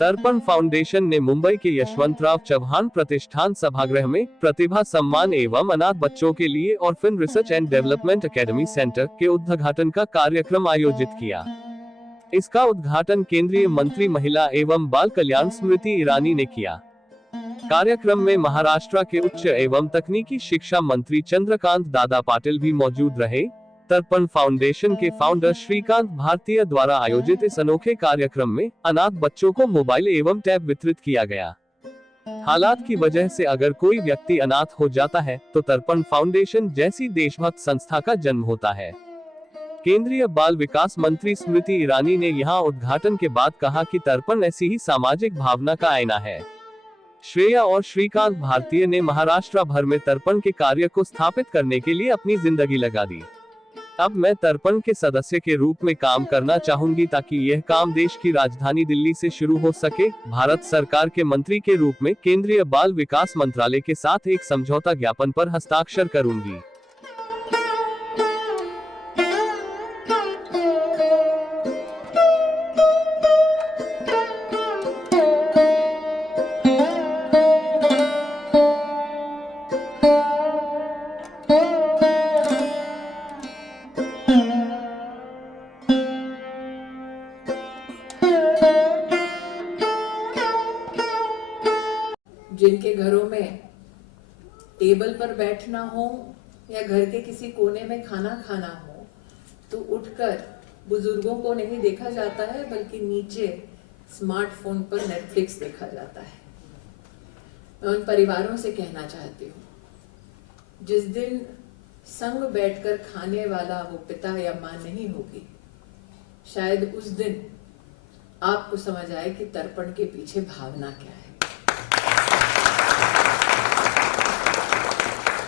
तर्पण फाउंडेशन ने मुंबई के यशवंतराव चव्हाण प्रतिष्ठान सभागृह में प्रतिभा सम्मान एवं अनाथ बच्चों के लिए orphan research and development academy centre के उद्घाटन का कार्यक्रम आयोजित किया। इसका उद्घाटन केंद्रीय मंत्री महिला एवं बाल कल्याण स्मृति ईरानी ने किया। कार्यक्रम में महाराष्ट्र के उच्च एवं तकनीकी शिक्षा मंत्री चंद्रकांत दादा पाटिल भी मौजूद रहे। तर्पण फाउंडेशन के फाउंडर श्रीकांत भारतीय द्वारा आयोजित इस अनोखे कार्यक्रम में अनाथ बच्चों को मोबाइल एवं टैब वितरित किया गया। हालात की वजह से अगर कोई व्यक्ति अनाथ हो जाता है तो तर्पण फाउंडेशन जैसी देशभक्त संस्था का जन्म होता है। केंद्रीय बाल विकास मंत्री स्मृति ईरानी ने यहां उद्घाटन के बाद कहा कि तर्पण ऐसी ही सामाजिक भावना का आईना है। श्रेया और श्रीकांत भारतीय ने महाराष्ट्र भर में तर्पण के कार्य को स्थापित करने के लिए अपनी जिंदगी लगा दी। अब मैं तर्पण के सदस्य के रूप में काम करना चाहूंगी ताकि यह काम देश की राजधानी दिल्ली से शुरू हो सके। भारत सरकार के मंत्री के रूप में केंद्रीय बाल विकास मंत्रालय के साथ एक समझौता ज्ञापन पर हस्ताक्षर करूंगी। जिनके घरों में टेबल पर बैठना हो या घर के किसी कोने में खाना खाना हो तो उठकर बुजुर्गों को नहीं देखा जाता है बल्कि नीचे स्मार्टफोन पर नेटफ्लिक्स देखा जाता है। मैं उन परिवारों से कहना चाहती हूँ, जिस दिन संग बैठकर खाने वाला वो पिता या माँ नहीं होगी, शायद उस दिन आपको समझ आए कि तर्पण के पीछे भावना क्या है।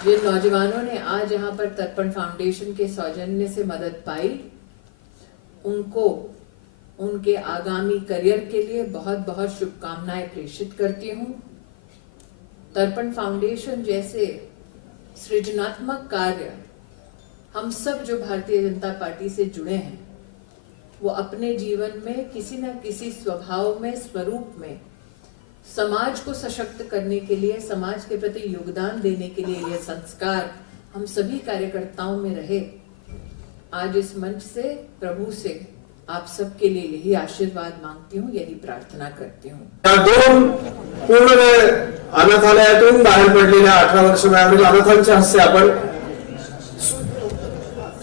जिन नौजवानों ने आज यहाँ पर तर्पण फाउंडेशन के सौजन्य से मदद पाई, उनको उनके आगामी करियर के लिए बहुत बहुत शुभकामनाएं प्रेषित करती हूँ। तर्पण फाउंडेशन जैसे सृजनात्मक कार्य हम सब जो भारतीय जनता पार्टी से जुड़े हैं, वो अपने जीवन में किसी न किसी स्वभाव में, स्वरूप में समाज को सशक्त करने के लिए, समाज के प्रति योगदान देने के लिए यह संस्कार हम सभी कार्यकर्ताओं में रहे। आज इस मंच से प्रभु से आप सबके लिए यही आशीर्वाद मांगती हूँ, यही प्रार्थना करती हूँ। दोन पूर्ण अनाथालयातून बाहेर पडलेल्या 18 वर्ष वयावरील अनाथांच्या हस्ते आपण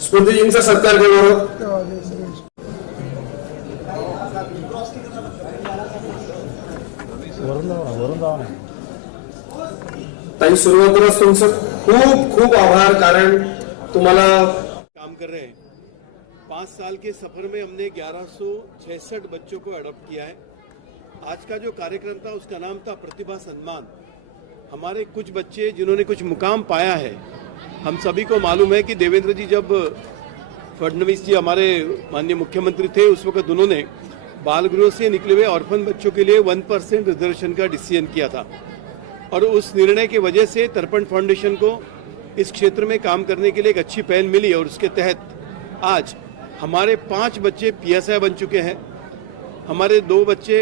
स्मृतिजींचा सत्कार करू। ताई, सुरुवातीलाच तुमचं खूप खूप आभार, कारण तुम्हाला काम कर रहे हैं। 5 साल के सफर में हमने 1166 बच्चों को अडॉप्ट किया है। आज का जो कार्यक्रम था उसका नाम था प्रतिभा सम्मान। हमारे कुछ बच्चे जिन्होंने कुछ मुकाम पाया है, हम सभी को मालूम है कि देवेंद्र जी जब फडणवीस जी हमारे माननीय मुख्यमंत्री थे, उस वक्त उन्होंने बाल गृह से निकले हुए ऑर्फन बच्चों के लिए 1% रिजर्वेशन का डिसीजन किया था और उस निर्णय की वजह से तर्पण फाउंडेशन को इस क्षेत्र में काम करने के लिए एक अच्छी पहल मिली और उसके तहत आज हमारे 5 बच्चे PSI बन चुके हैं, हमारे 2 बच्चे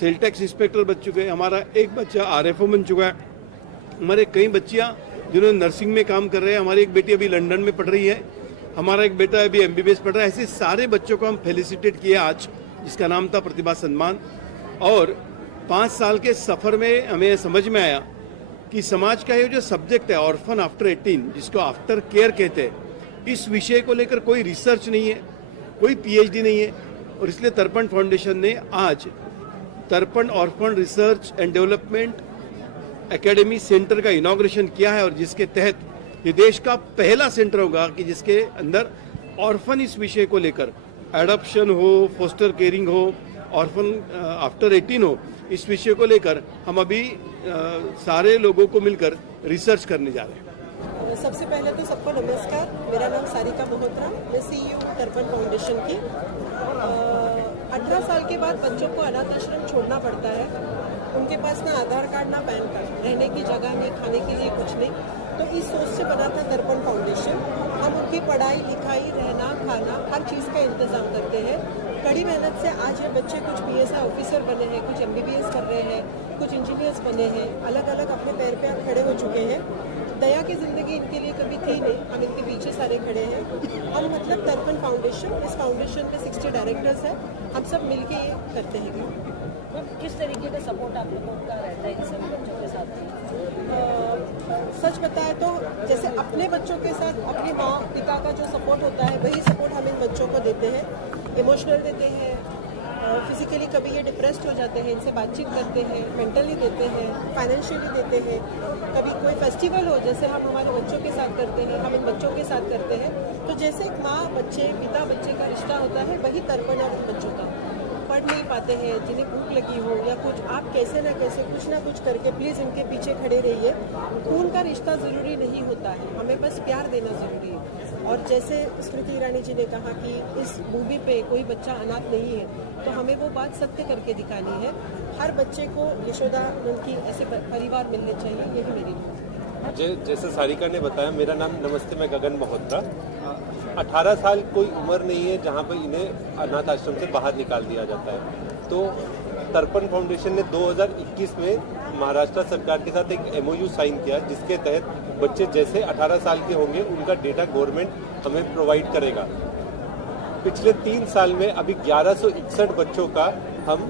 सेल टैक्स इंस्पेक्टर बन चुके हैं, हमारा 1 बच्चा RFO बन चुका है, हमारे कई बच्चियां जिन्होंने नर्सिंग में काम कर रहे हैं, हमारी एक बेटी अभी लंदन में पढ़ रही है, हमारा एक बेटा अभी MBBS पढ़ रहा है। ऐसे सारे बच्चों को हम फेलिसिटेट किए आज, जिसका नाम था प्रतिभा सम्मान। और 5 साल के सफर में हमें समझ में आया कि समाज का ये जो सब्जेक्ट है ऑर्फन आफ्टर 18, जिसको आफ्टर केयर कहते हैं, इस विषय को लेकर कोई रिसर्च नहीं है, कोई PhD नहीं है और इसलिए तर्पण फाउंडेशन ने आज तर्पण orphan research and development academy centre का इनॉग्रेशन किया है और जिसके तहत ये देश का पहला सेंटर होगा कि जिसके अंदर ऑर्फन इस विषय को लेकर एडॉप्शन हो, फोस्टर केयरिंग हो, ऑर्फन आफ्टर 18 हो, इस विषय को लेकर हम अभी सारे लोगों को मिलकर रिसर्च करने जा रहे हैं। सबसे पहले तो सबको नमस्कार। मेरा नाम सारिका मोहत्रा, मैं CEO तर्पण फाउंडेशन की। 18 साल के बाद बच्चों को अनाथ आश्रम छोड़ना पड़ता है, उनके पास ना आधार कार्ड ना पैन कार्ड, रहने की जगह नहीं, खाने के लिए कुछ नहीं। तो इस सोच से बना था तर्पण फाउंडेशन। हम उनकी पढ़ाई लिखाई, रहना, खाना, हर चीज़ का इंतजाम करते हैं। कड़ी मेहनत से आज ये बच्चे कुछ PSI ऑफिसर बने हैं, कुछ MBBS कर रहे हैं, कुछ इंजीनियर्स बने हैं, अलग अलग अपने पैर पे आप खड़े हो चुके हैं। दया की ज़िंदगी इनके लिए कभी थी नहीं, हम इनके पीछे सारे खड़े हैं। हम मतलब तर्पण फाउंडेशन, इस फाउंडेशन पे 60 डायरेक्टर्स हैं, हम सब मिलके ये करते हैं। किस तरीके का सपोर्ट आप लोगों का रहता है इन सभी बच्चों के साथ? सच बताएं तो जैसे अपने बच्चों के साथ अपनी माँ पिता का जो सपोर्ट होता है वही सपोर्ट हम इन बच्चों को देते हैं। इमोशनल देते हैं, फिजिकली कभी ये डिप्रेस्ड हो जाते हैं, इनसे बातचीत करते हैं, मेंटली देते हैं, फाइनेंशियली देते हैं। कभी कोई फेस्टिवल हो जैसे हम हमारे बच्चों के साथ करते हैं, हम इन बच्चों के साथ करते हैं। तो जैसे एक माँ बच्चे पिता बच्चे का रिश्ता होता है वही तर्पण है उन बच्चों का। पढ़ नहीं पाते हैं, जिन्हें भूख लगी हो या कुछ, आप कैसे ना कुछ करके प्लीज़ इनके पीछे खड़े रहिए। खून का रिश्ता ज़रूरी नहीं होता है, हमें बस प्यार देना ज़रूरी है। और जैसे स्मृति ईरानी जी ने कहा कि इस भूमि पे कोई बच्चा अनाथ नहीं है, तो हमें वो बात सत्य करके दिखानी है। हर बच्चे को यशोदा उनकी ऐसे परिवार मिलने चाहिए, यही मेरी जैसे सारिका ने बताया, मेरा नाम नमस्ते, मैं गगन मल्होत्रा। 18 साल कोई उम्र नहीं है जहां पर इन्हें अनाथ आश्रम से बाहर निकाल दिया जाता है। तो तर्पण फाउंडेशन ने 2021 में महाराष्ट्र सरकार के साथ एक MOU साइन किया, जिसके तहत बच्चे जैसे 18 साल के होंगे उनका डेटा गवर्नमेंट हमें प्रोवाइड करेगा। पिछले 3 साल में अभी 1161 बच्चों का हम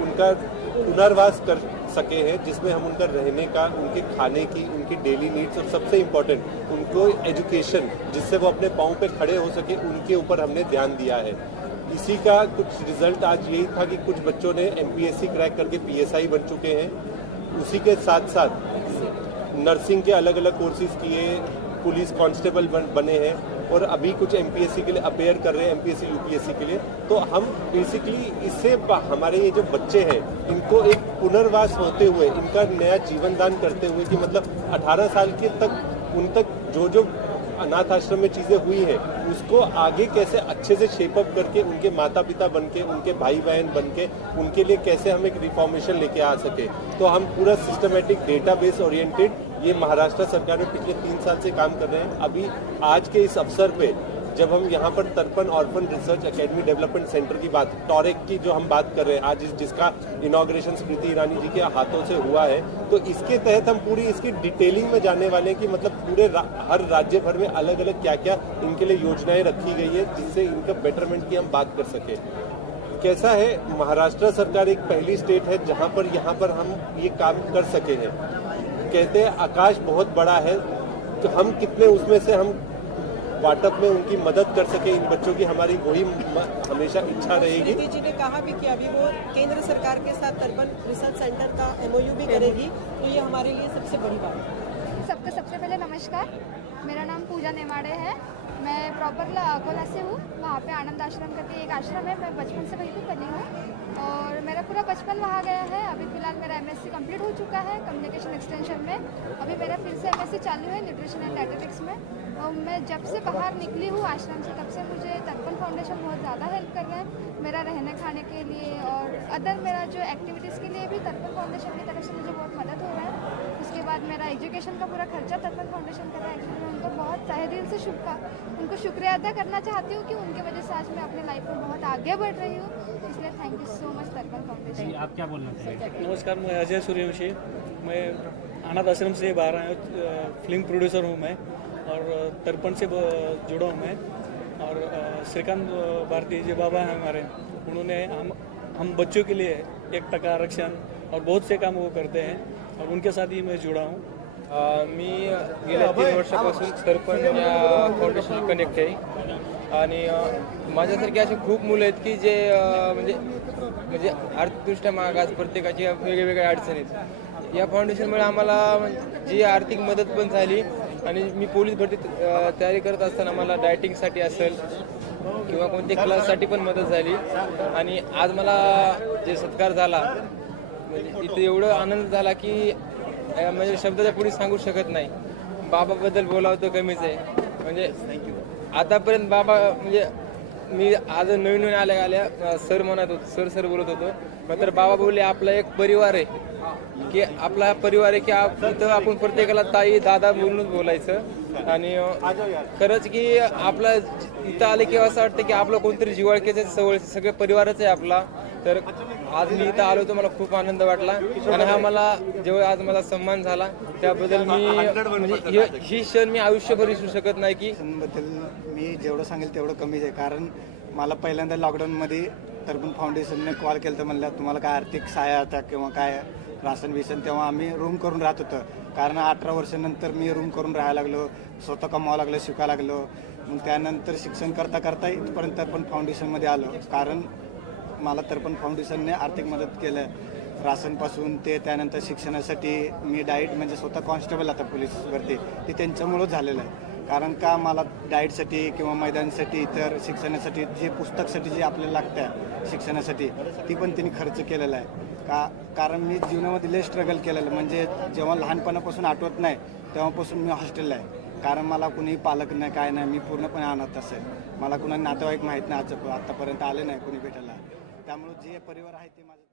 उनका पुनर्वास कर सके हैं, जिसमें हम उनका रहने का, उनके खाने की, उनकी डेली नीड्स और सबसे इम्पोर्टेंट उनको एजुकेशन, जिससे वो अपने पाँव पे खड़े हो सके, उनके ऊपर हमने ध्यान दिया है। इसी का कुछ रिजल्ट आज यही था कि कुछ बच्चों ने MPSC क्रैक करके PSI बन चुके हैं। उसी के साथ साथ नर्सिंग के अलग अलग कोर्सेज किए, पुलिस कांस्टेबल बने हैं और अभी कुछ MPSC के लिए अपेयर कर रहे हैं, MPSC UPSC के लिए। तो हम बेसिकली इससे हमारे ये जो बच्चे हैं इनको एक पुनर्वास होते हुए, इनका नया जीवन दान करते हुए कि मतलब 18 साल के तक उन तक जो अनाथ आश्रम में चीज़ें हुई हैं उसको आगे कैसे अच्छे से शेपअप करके उनके माता पिता बन के, उनके भाई बहन बन के, उनके लिए कैसे हम एक रिफॉर्मेशन लेके आ सके। तो हम पूरा सिस्टमेटिक डेटाबेस ओरिएंटेड ये महाराष्ट्र सरकार में पिछले 3 साल से काम कर रहे हैं। अभी आज के इस अवसर पे जब हम यहाँ पर तर्पण orphan research academy development centre की बात, टॉरेक की जो हम बात कर रहे हैं आज, जिसका इनॉग्रेशन स्मृति ईरानी जी के हाथों से हुआ है, तो इसके तहत हम पूरी इसकी डिटेलिंग में जाने वाले हैं कि मतलब पूरे हर राज्य भर में अलग अलग क्या क्या इनके लिए योजनाएं रखी गई है, जिससे इनका बेटरमेंट की हम बात कर सके। कैसा है, महाराष्ट्र सरकार एक पहली स्टेट है जहाँ पर हम ये काम कर सके हैं। कहते हैं आकाश बहुत बड़ा है, तो हम कितने उसमें से हम वाटअप में उनकी मदद कर सके इन बच्चों की, हमारी वही हमेशा इच्छा रहेगी। दीदी जी ने कहा भी कि अभी वो केंद्र सरकार के साथ तर्पण रिसर्च सेंटर का MOU भी करेगी, तो ये हमारे लिए सबसे बड़ी बात है। सबको सबसे पहले नमस्कार, मेरा नाम पूजा नेमाड़े है। मैं प्रॉपर अकोला से हूँ। वहाँ पे आनंद आश्रम करके एक आश्रम है, मैं बचपन से वहीं पर बनी हूँ और मेरा पूरा बचपन वहाँ गया है। अभी फिलहाल मेरा MSc कंप्लीट हो चुका है कम्युनिकेशन एक्सटेंशन में। अभी मेरा फिर से MSc चालू है न्यूट्रिशन एंड डायटेटिक्स में। और मैं जब से बाहर निकली हूँ आश्रम से, तब से मुझे तर्पण फाउंडेशन बहुत ज़्यादा हेल्प कर रहा है मेरा रहने खाने के लिए और अदर मेरा जो एक्टिविटीज़ के लिए भी तर्पण फाउंडेशन की तरफ से मुझे बहुत मदद हो रहा है। उसके बाद मेरा एजुकेशन का पूरा खर्चा तर्पण फाउंडेशन कर रहा है। एक्चुअली मैं उनको बहुत तहे दिल से उनको शुक्रिया अदा करना चाहती हूँ कि उनकी वजह से आज मैं अपने लाइफ में बहुत आगे बढ़ रही हूँ, इसलिए थैंक यू सो मच तर्पण फाउंडेशन। आप क्या बोलना चाहेंगे? नमस्कार, मैं अजय सूर्यवंशी, मैं अनाथ आश्रम से बाहर आया हूँ, फिल्म प्रोड्यूसर हूँ मैं और तर्पण से जुड़ा हूँ मैं। और श्रीकांत भारती जी बाबा हैं हमारे, उन्होंने हम बच्चों के लिए 1% आरक्षण और बहुत से काम वो करते हैं और उनके साथ ही मैं जुड़ा हूँ। मी गेल्या 3 वर्षापासून तर्पण या फाउंडेशन कनेक्ट आहे आणि माझ्यासारखे असे खूप मुलं आहेत की जे म्हणजे आर्थिकदृष्ट्या मागास, प्रत्येकाची वेगवेगळ्या अडचणी आहेत। या फाउंडेशनमुळे आम्हाला जी आर्थिक मदत पण झाली आणि मी पोलीस भरती तयारी करत असताना मला डायटिंगसाठी असेल किंवा कोणत्या क्लाससाठी पण मदत झाली आणि आज मला जे सत्कार झाला म्हणजे इथे एवढं आनंद झाला की म्हणजे शब्दाच्या पुढे सांगू शकत नाही। बाबाबद्दल बोलावं तर कमीच आहे। म्हणजे आतापर्यंत बाबा म्हणजे मी आज नवीन आल्या सर म्हणत होतो, सर बोलत होतो, नंतर बाबा बोलले आपला एक परिवार आहे की आपला परिवार आहे की इथं आपण प्रत्येकाला ताई दादा बोलूनच बोलायचं आणि खरंच की आपला इथं आले की असं वाटतं की आपलं कोणतरी जिव्हाळ्याचं सवय सगळे परिवारच आहे आपला. तर आज मी इथं आलो तर मला खूप आनंद वाटला आणि हा मला जेव्हा आज मला सन्मान झाला त्याबद्दल मी म्हणजे ही क्षण मी आयुष्यभर विसरू शकत नाही. की बद्दल मी जेवढं सांगेल तेवढं कमीच आहे, कारण मला पहिल्यांदा लॉकडाऊनमध्ये तर्पण फाउंडेशनने कॉल केला तर म्हणलं तुम्हाला काय आर्थिक सहायता किंवा काय राशन बिसन, तेव्हा आम्ही रूम करून राहत होतो. कारण 18 वर्षानंतर मी रूम करून राहायला लागलो, स्वतः कमावं लागलं, शिकायला लागलो. मग त्यानंतर शिक्षण करता करता इथपर्यंत तर्पण फाउंडेशनमध्ये आलो, कारण मला तर्पण फाउंडेशनने आर्थिक मदत केलं. राशनपासून ते त्यानंतर शिक्षणासाठी मी डाएट म्हणजे स्वतः कॉन्स्टेबल आता पोलीसवरती ते त्यांच्यामुळंच झालेलं आहे. कारण का मला डाएटसाठी किंवा मैदानासाठी इतर शिक्षणासाठी जे पुस्तकसाठी जे आपल्याला लागतं शिक्षणासाठी ती पण त्यांनी खर्च केलेला आहे. कारण मी जीवनामध्ये लय स्ट्रगल केलेलं, म्हणजे जेव्हा लहानपणापासून आठवत नाही तेव्हापासून मी हॉस्टेलला आहे. कारण मला कुणी पालक नाही, काय नाही, मी पूर्णपणे अनाथ असेल. मला कुणा नातेवाईक माहीत नाही, आतापर्यंत आले नाही कुणी भेटायला. त्यामुळे जे परिवार आहे ते माझं